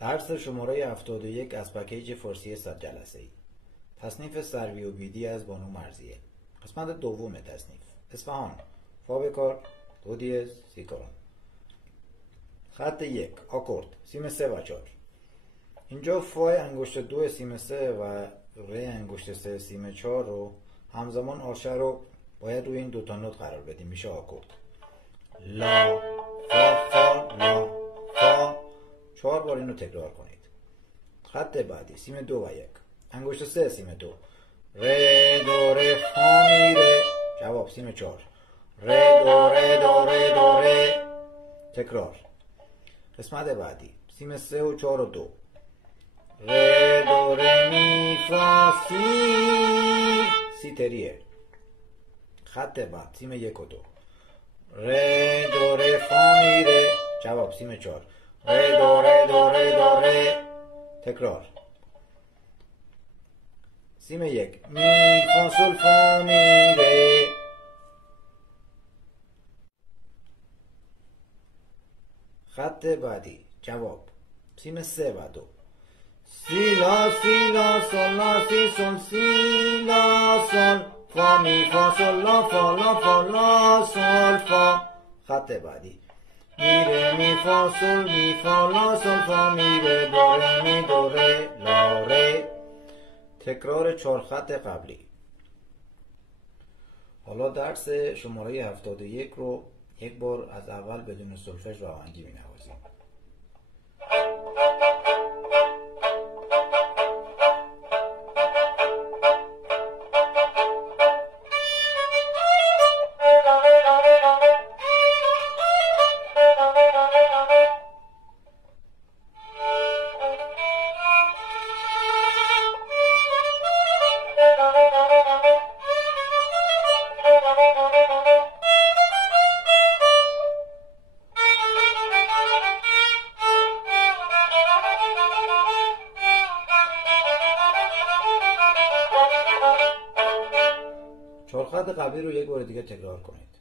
درس شماره 71 از پکیج فارسی 100 جلسه‌ای. تصنیف سروی و بیدی از بانو مرضیه. قسمت دوم تصنیف. اصفهان. فا بکار، دو دیز، سی کارون. خط 1. آکورد. سیم 3 و 4. اینجا فای انگشت 2 سیم 3 و ری انگشت 3 سیم 4 رو همزمان آرشه رو باید روی این دوتا نوت قرار بدیم. میشه آکورد. لا، فا، فا، لا، فا. 4 بار اینو تکرار کنید. خط بعدی. سیم 2 و 1. انگشت 3 سیم 2. ره دو ره فا می ره. جواب سیم 4. ره دو ره دو ره دو ره. تکرار. قسمت بعدی. سیم 3 و 4 و 2. ره دو ره می فا سی. سی تریه. خط بعد. سیم 1 و 2. ره دو ره فا می ره. جواب سیم 4. ره دو ره دو ره دو ره. تکرار. سیم 1. می فا سل فا می ره. خط بعدی. جواب سیم 3 و 2. سی لا سی لا سل لا سی سل سی لا سل فا می فا سل لا فا لا فا لا سل فا. خط بعدی. می ره می فا سل می فا لا سل فا می ره دو ره می دو ره لا ره. تکرار 4 خط قبلی. حالا درس شماره 71 رو یک بار از اول بدون سولفژ و آهنگی می نوازیم. چهار خط قبلی رو یک بار دیگه تکرار کنید.